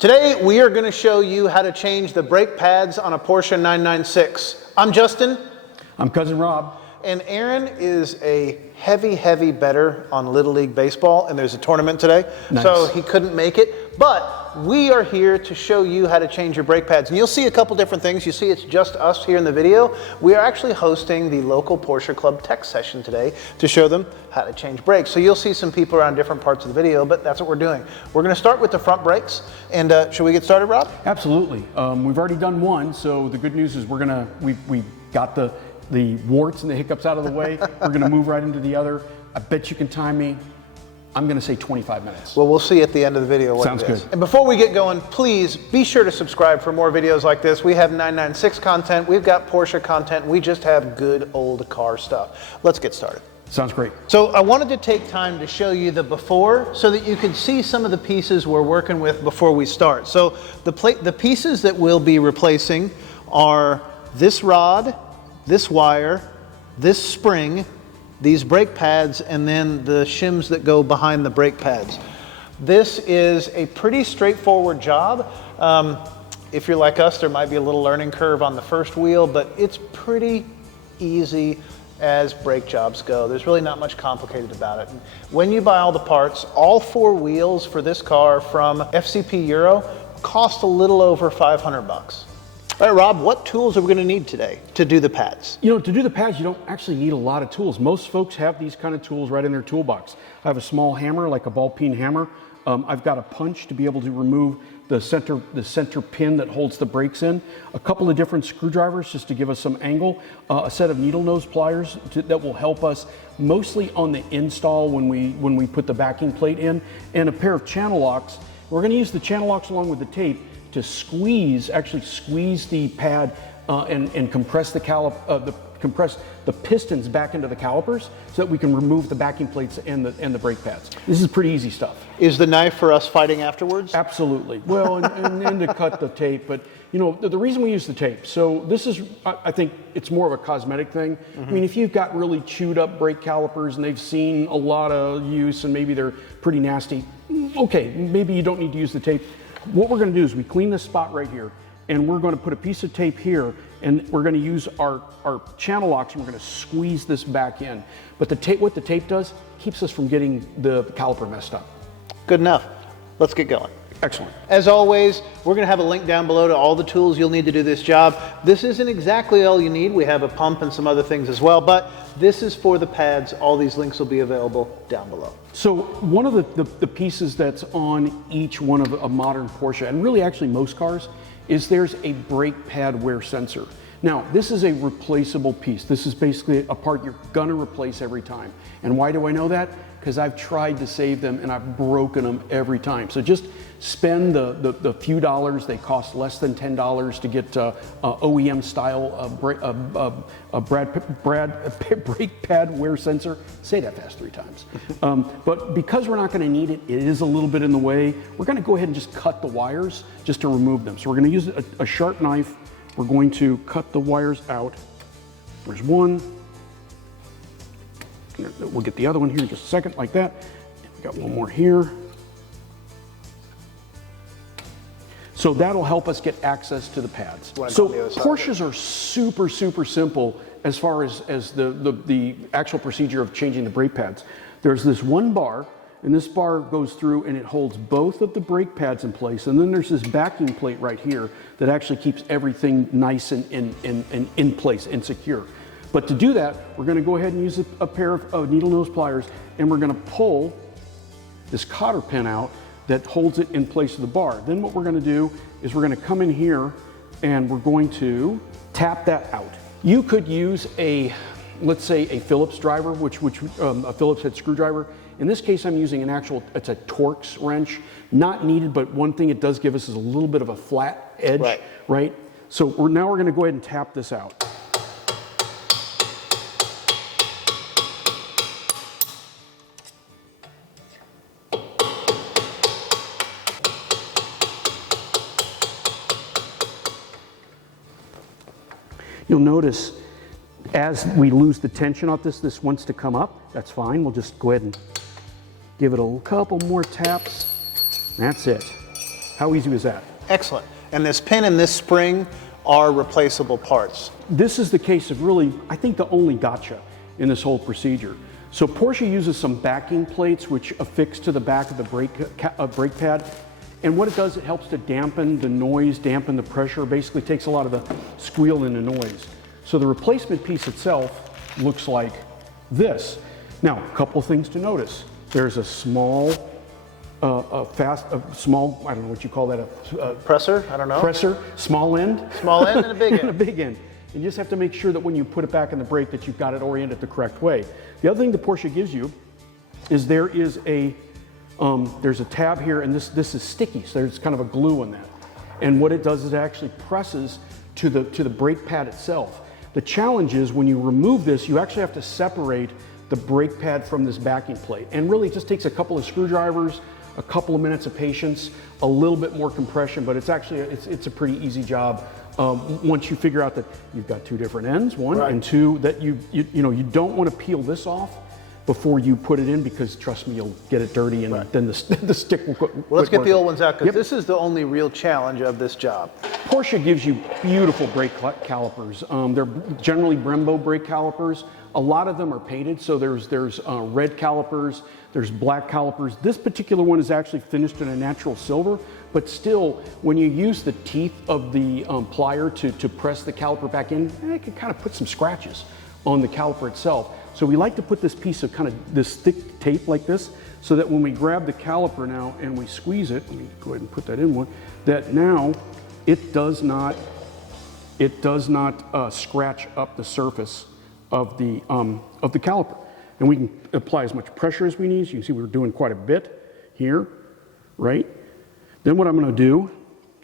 Today we are going to show you how to change the brake pads on a Porsche 996. I'm Justin. I'm Cousin Rob. And Aaron is a heavy bettor on Little League Baseball, and there's a tournament today, nice. So he couldn't make it. But we are here to show you how to change your brake pads. And you'll see a couple different things. You see it's just us here in the video. We are actually hosting the local Porsche Club tech session today to show them how to change brakes. So you'll see some people around different parts of the video, but that's what we're doing. We're going to start with the front brakes. And should we get started, Rob? Absolutely. We've already done one, so the good news is we got the warts and the hiccups out of the way. We're going to move right into the other. I bet you can time me. I'm going to say 25 minutes. Well, we'll see at the end of the video what Sounds it is. good. And before we get going, please be sure to subscribe for more videos like this. We have 996 content. We've got Porsche content. We just have good old car stuff. Let's get started. Sounds great. So I wanted to take time to show you the before so that you can see some of the pieces we're working with before we start. So the pieces that we'll be replacing are this rod, this wire, this spring, these brake pads, and then the shims that go behind the brake pads. This is a pretty straightforward job. If you're like us, there might be a little learning curve on the first wheel, but it's pretty easy as brake jobs go. There's really not much complicated about it. And when you buy all the parts, all 4 wheels for this car from FCP Euro cost a little over 500 bucks. All right, Rob, what tools are we going to need today to do the pads? You know, to do the pads, you don't actually need a lot of tools. Most folks have these kind of tools right in their toolbox. I have a small hammer, like a ball peen hammer. I've got a punch to be able to remove the center pin that holds the brakes in. A couple of different screwdrivers just to give us some angle. A set of needle nose pliers that will help us mostly on the install when we put the backing plate in. And a pair of channel locks. We're going to use the channel locks along with the tape to squeeze the pad and compress compress the pistons back into the calipers so that we can remove the backing plates and the brake pads. This is pretty easy stuff. Is the knife for us fighting afterwards? Absolutely. Well, and to cut the tape, but you know, the reason we use the tape, so this is, I think it's more of a cosmetic thing. I mean, if you've got really chewed up brake calipers and they've seen a lot of use and maybe they're pretty nasty, okay, maybe you don't need to use the tape. What we're going to do is we clean this spot right here, and we're going to put a piece of tape here, and we're going to use our channel locks, and we're going to squeeze this back in. But what the tape does, keeps us from getting the caliper messed up. Good enough. Let's get going. Excellent. As always, we're going to have a link down below to all the tools you'll need to do this job. This isn't exactly all you need. We have a pump and some other things as well, but this is for the pads. All these links will be available down below. So one of the pieces that's on each one of a modern Porsche, and really actually most cars, is there's a brake pad wear sensor. Now, this is a replaceable piece. This is basically a part you're gonna replace every time. And why do I know that? Because I've tried to save them and I've broken them every time. So just spend the few dollars. They cost less than $10 to get OEM style brake pad wear sensor. Say that fast 3 times. But because we're not going to need it, it is a little bit in the way. We're going to go ahead and just cut the wires just to remove them. So we're going to use a sharp knife. We're going to cut the wires out. There's one. We'll get the other one here in just a second, like that. We got one more here. So that'll help us get access to the pads. So Porsches are super simple as far as the actual procedure of changing the brake pads. There's this one bar, and this bar goes through and it holds both of the brake pads in place. And then there's this backing plate right here that actually keeps everything nice and in place and secure. But to do that, we're going to go ahead and use a pair of needle nose pliers, and we're going to pull this cotter pin out that holds it in place of the bar. Then what we're going to do is we're going to come in here and we're going to tap that out. You could use let's say a Phillips driver, a Phillips head screwdriver. In this case, I'm using it's a Torx wrench. Not needed, but one thing it does give us is a little bit of a flat edge, right? So now we're going to go ahead and tap this out. You'll notice as we lose the tension off this wants to come up. That's fine. We'll just go ahead and give it a couple more taps. That's it. How easy was that? Excellent. And this pin and this spring are replaceable parts. This is the case of really, I think, the only gotcha in this whole procedure. So Porsche uses some backing plates which affix to the back of the brake pad. And what it does, it helps to dampen the noise, dampen the pressure, basically takes a lot of the squeal and the noise. So the replacement piece itself looks like this. Now, a couple things to notice. There's a small, I don't know what you call that, a presser, I don't know. Presser, small end. Small end and a big end. And a big end. You just have to make sure that when you put it back in the brake that you've got it oriented the correct way. The other thing the Porsche gives you is there's a tab here, and this is sticky, so there's kind of a glue on that. And what it does is it actually presses to the brake pad itself. The challenge is when you remove this, you actually have to separate the brake pad from this backing plate. And really it just takes a couple of screwdrivers, a couple of minutes of patience, a little bit more compression, but it's actually, it's a pretty easy job. Once you figure out that you've got two different ends, one, right, and two, that you don't want to peel this off before you put it in, because trust me, you'll get it dirty, and right, then the stick will quit. Well, let's get the old ones out, because this is the only real challenge of this job. Porsche gives you beautiful brake calipers. They're generally Brembo brake calipers. A lot of them are painted, so there's red calipers, there's black calipers. This particular one is actually finished in a natural silver, but still, when you use the teeth of the plier to press the caliper back in, it can kind of put some scratches on the caliper itself. So we like to put this piece of kind of this thick tape like this, so that when we grab the caliper now and we squeeze it, let me go ahead and put that in one, that now it does not scratch up the surface of the caliper. And we can apply as much pressure as we need. So you can see we're doing quite a bit here, right? Then what I'm going to do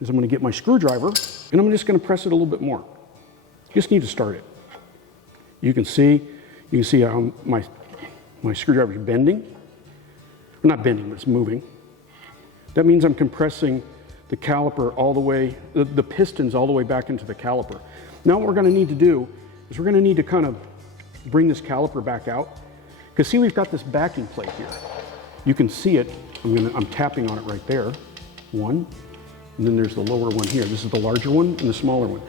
is I'm going to get my screwdriver, and I'm just going to press it a little bit more. You just need to start it. You can see how my screwdriver is bending. Well, not bending, but it's moving. That means I'm compressing the caliper all the way, the pistons all the way back into the caliper. Now what we're going to need to do is we're going to need to kind of bring this caliper back out. Because see, we've got this backing plate here. You can see it. I'm tapping on it right there. One, and then there's the lower one here. This is the larger one and the smaller one.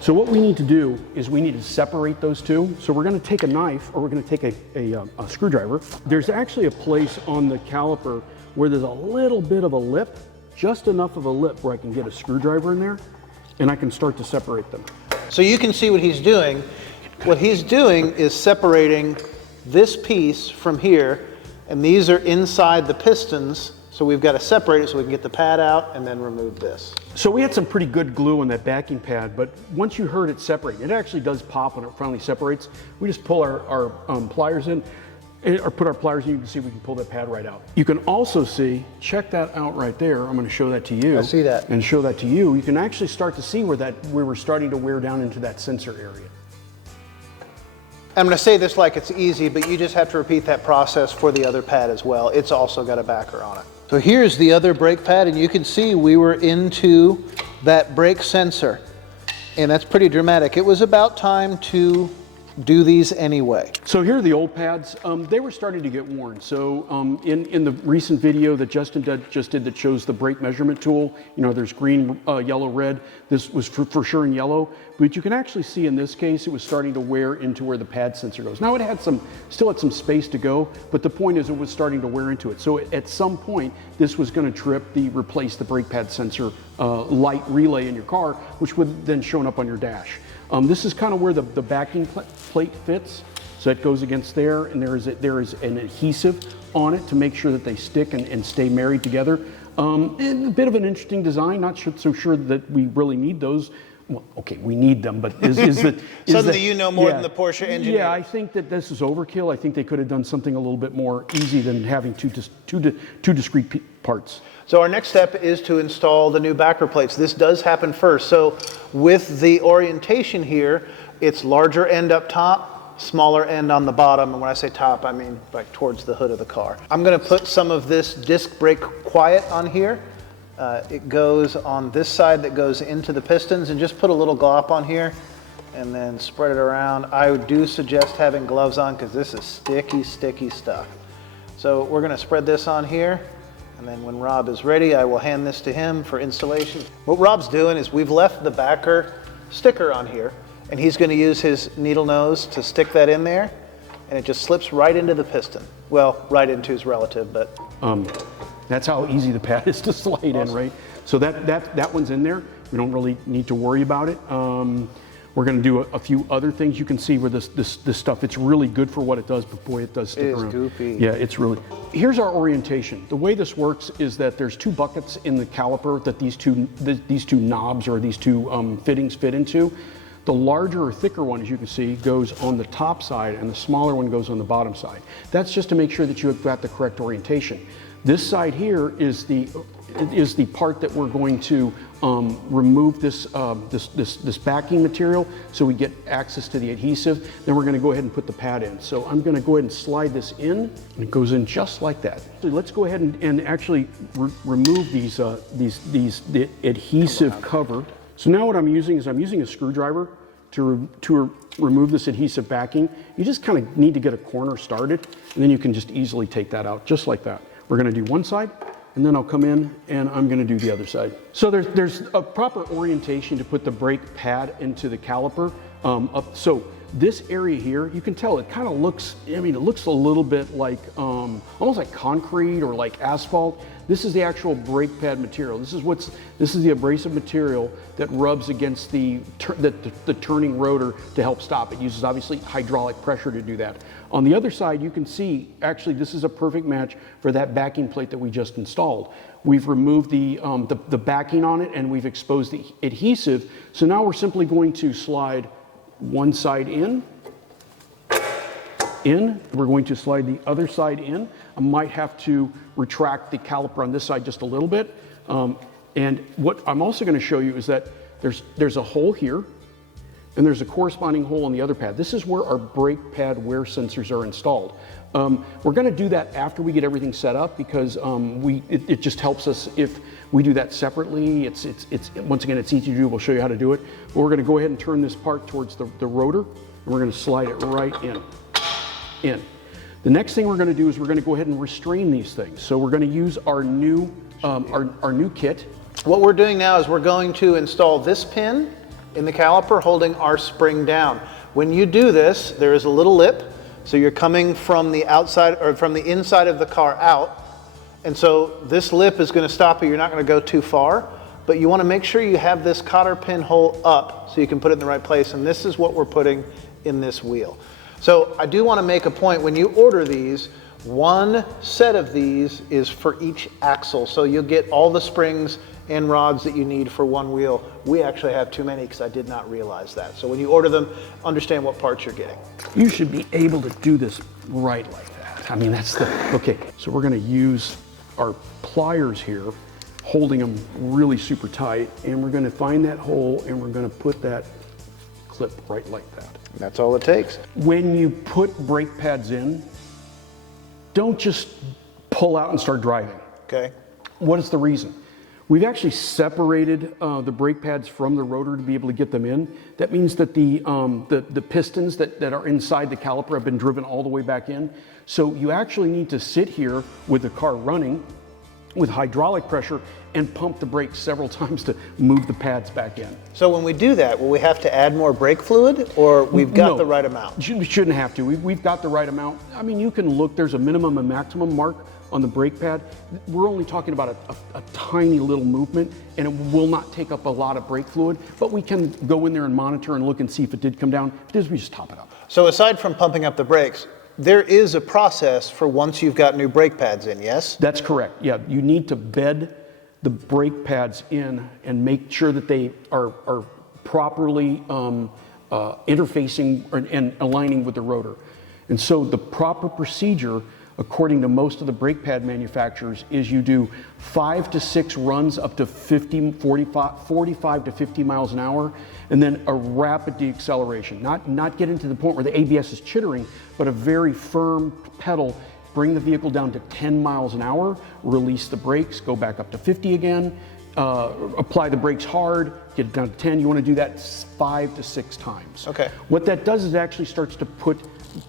So what we need to do is we need to separate those two. So we're going to take a knife, or we're going to take a screwdriver. There's actually a place on the caliper where there's a little bit of a lip, just enough of a lip where I can get a screwdriver in there, and I can start to separate them. So you can see what he's doing. What he's doing is separating this piece from here, and these are inside the pistons. So we've got to separate it so we can get the pad out and then remove this. So we had some pretty good glue on that backing pad, but once you heard it separate, it actually does pop when it finally separates. We just pull our pliers in, or put our pliers in, you can see we can pull that pad right out. You can also see, check that out right there. I'm going to show that to you. I see that. And show that to you. You can actually start to see where we were starting to wear down into that sensor area. I'm going to say this like it's easy, but you just have to repeat that process for the other pad as well. It's also got a backer on it. So here's the other brake pad, and you can see we were into that brake sensor, and that's pretty dramatic. It was about time to do these anyway. So here are the old pads. They were starting to get worn. So in the recent video that Justin just did that shows the brake measurement tool, there's green, yellow, red. This was for sure in yellow, but you can actually see in this case it was starting to wear into where the pad sensor goes. Now it had still had some space to go, but the point is it was starting to wear into it. So at some point this was going to trip replace the brake pad sensor light relay in your car, which would then show up on your dash. This is kind of where the backing plate fits. So it goes against there, and there is an adhesive on it to make sure that they stick and stay married together. A bit of an interesting design, not so sure that we really need those. Well, okay, we need them, but suddenly you know more than the Porsche engineer. Yeah, I think that this is overkill. I think they could have done something a little bit more easy than having two discrete parts. So our next step is to install the new backer plates. This does happen first. So with the orientation here, it's larger end up top, smaller end on the bottom. And when I say top, I mean like towards the hood of the car. I'm going to put some of this disc brake quiet on here. It goes on this side that goes into the pistons, and just put a little glop on here and then spread it around. I do suggest having gloves on because this is sticky, sticky stuff. So we're going to spread this on here, And then when Rob is ready, I will hand this to him for installation. What Rob's doing is we've left the backer sticker on here, and he's going to use his needle nose to stick that in there, and it just slips right into the piston. Well, right into his relative, but... That's how easy the pad is to slide in, right? So that one's in there. We don't really need to worry about it. We're going to do a few other things. You can see where this stuff, it's really good for what it does, but boy, it does stick around. It is goopy. Yeah, it's really... Here's our orientation. The way this works is that there's two buckets in the caliper that these two knobs or these two fittings fit into. The larger or thicker one, as you can see, goes on the top side, and the smaller one goes on the bottom side. That's just to make sure that you have got the correct orientation. This side here is the part that we're going to remove this backing material so we get access to the adhesive. Then we're going to go ahead and put the pad in. So I'm going to go ahead and slide this in, and it goes in just like that. So let's go ahead and actually remove the adhesive cover. So now what I'm using is a screwdriver to remove this adhesive backing. You just kind of need to get a corner started, and then you can just easily take that out, just like that. We're going to do one side, and then I'll come in and I'm going to do the other side. So there's a proper orientation to put the brake pad into the caliper. So this area here, you can tell it kind of looks, it looks a little bit like, almost like concrete or like asphalt. This is the actual brake pad material. This is the abrasive material that rubs against the turning rotor to help stop. It uses obviously hydraulic pressure to do that. On the other side, you can see, actually this is a perfect match for that backing plate that we just installed. We've removed the backing on it, and we've exposed the adhesive. So now we're simply going to slide one side in. We're going to slide the other side in. I might have to retract the caliper on this side just a little bit. And what I'm also going to show you is that there's a hole here, and there's a corresponding hole on the other pad. This is where our brake pad wear sensors are installed. We're going to do that after we get everything set up, because it just helps us if we do that separately. It's once again, it's easy to do. We'll show you how to do it. But we're going to go ahead and turn this part towards the rotor, and we're going to slide it right in. The next thing we're going to do is we're going to go ahead and restrain these things. So we're going to use our new kit. What we're doing now is we're going to install this pin in the caliper holding our spring down. When you do this, there is a little lip, so you're coming from the outside or from the inside of the car out, and so this lip is going to stop you. You're not going to go too far, but you want to make sure you have this cotter pin hole up so you can put it in the right place, and this is what we're putting in this wheel. So I do want to make a point, when you order these, one set of these is for each axle, so you'll get all the springs and rods that you need for one wheel. We actually have too many because I did not realize that. So when you order them, understand what parts you're getting. You should be able to do this right like that. That's okay. So we're going to use our pliers here, holding them really super tight, and we're going to find that hole, and we're going to put that clip right like that. That's all it takes. When you put brake pads in, don't just pull out and start driving. Okay. What is the reason? We've actually separated the brake pads from the rotor to be able to get them in. That means that the pistons that are inside the caliper have been driven all the way back in. So you actually need to sit here with the car running with hydraulic pressure and pump the brakes several times to move the pads back in. So when we do that, will we have to add more brake fluid, or we've got the right amount? We shouldn't have to. We've got the right amount. You can look, there's a minimum and maximum mark on the brake pad. We're only talking about a tiny little movement, and it will not take up a lot of brake fluid, but we can go in there and monitor and look and see if it did come down. If it does, we just top it up. So aside from pumping up the brakes, there is a process for once you've got new brake pads in, yes? That's correct. Yeah, you need to bed the brake pads in and make sure that they are properly interfacing and aligning with the rotor. And so the proper procedure, according to most of the brake pad manufacturers, is you do 5 to 6 runs up to 45 to 50 miles an hour, and then a rapid deceleration. Not getting to the point where the ABS is chittering, but a very firm pedal. Bring the vehicle down to 10 miles an hour, release the brakes, go back up to 50 again, apply the brakes hard, get it down to 10. You want to do that 5 to 6 times. Okay. What that does is it actually starts to put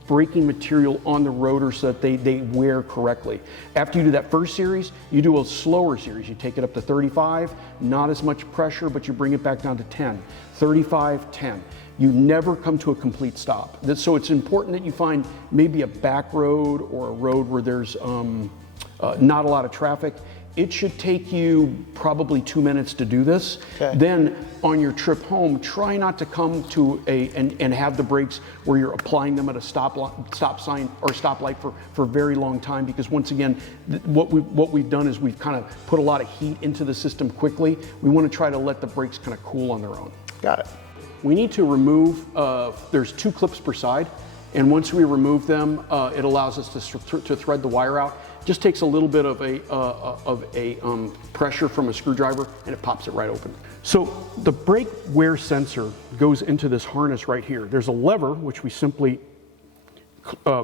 braking material on the rotor so that they wear correctly. After you do that first series, you do a slower series. You take it up to 35, not as much pressure, but you bring it back down to 10, 35, 10. You never come to a complete stop. So it's important that you find maybe a back road or a road where there's not a lot of traffic. It should take you probably 2 minutes to do this. Okay. Then on your trip home, try not to come to and have the brakes where you're applying them at a stop sign or stoplight for a very long time, because once again, what we've done is we've kind of put a lot of heat into the system quickly. We want to try to let the brakes kind of cool on their own. Got it. We need to remove, there's 2 clips per side, and once we remove them, it allows us to thread the wire out. Just takes a little bit of a pressure from a screwdriver, and it pops it right open. So the brake wear sensor goes into this harness right here. There's a lever which we simply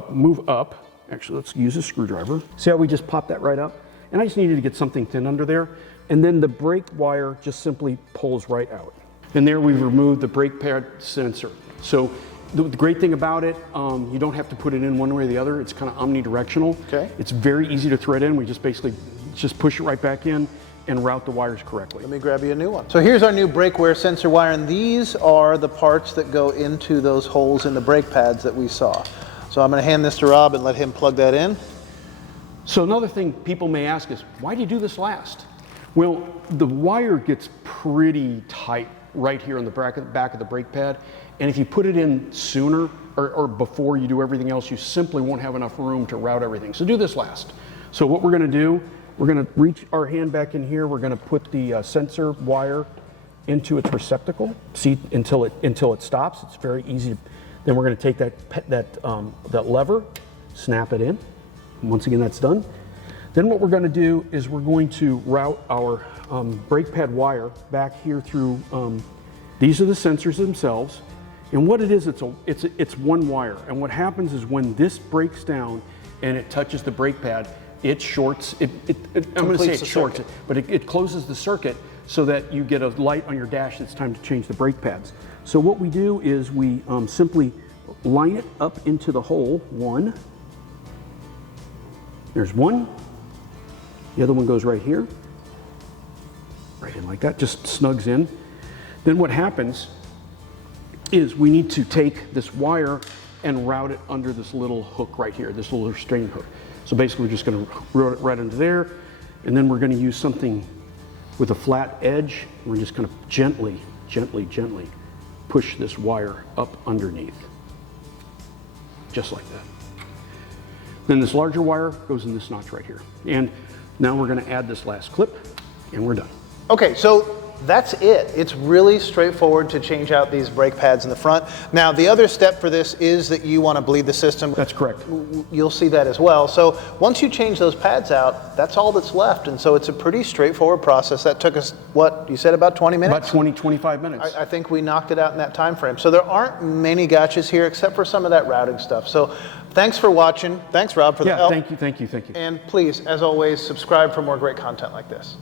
move up. Actually, let's use a screwdriver. See how we just pop that right up? And I just needed to get something thin under there. And then the brake wire just simply pulls right out. And there we've removed the brake pad sensor. So the great thing about it, you don't have to put it in one way or the other. It's kind of omnidirectional. Okay. It's very easy to thread in. We just basically just push it right back in and route the wires correctly. Let me grab you a new one. So here's our new brake wear sensor wire, and these are the parts that go into those holes in the brake pads that we saw. So I'm going to hand this to Rob and let him plug that in. So another thing people may ask is, why do you do this last? Well, the wire gets pretty tight right here on the back of the brake pad. And if you put it in sooner or before you do everything else, you simply won't have enough room to route everything. So do this last. So what we're going to do, we're going to reach our hand back in here. We're going to put the sensor wire into its receptacle. See, until it stops. It's very easy. Then we're going to take that lever, snap it in. And once again, that's done. Then what we're going to do is we're going to route our brake pad wire back here through. These are the sensors themselves. And what it is, it's one wire. And what happens is when this breaks down and it touches the brake pad, it shorts, I'm going to say it shorts it, but it closes the circuit so that you get a light on your dash. It's time to change the brake pads. So what we do is we simply line it up into the hole, one. There's one. The other one goes right here. Right in like that, just snugs in. Then what happens is we need to take this wire and route it under this little hook right here, this little restraining hook. So basically we're just going to route it right under there, and then we're going to use something with a flat edge. We're just going to gently, gently, gently push this wire up underneath, just like that. Then this larger wire goes in this notch right here. And now we're going to add this last clip, and we're done. Okay, so that's it. It's really straightforward to change out these brake pads in the front. Now, the other step for this is that you want to bleed the system. That's correct. You'll see that as well. So once you change those pads out, that's all that's left. And so it's a pretty straightforward process. That took us, what, you said about 20 minutes? About 20, 25 minutes. I think we knocked it out in that time frame. So there aren't many gotchas here except for some of that routing stuff. So thanks for watching. Thank you, Rob, for the help. Thank you. And please, as always, subscribe for more great content like this.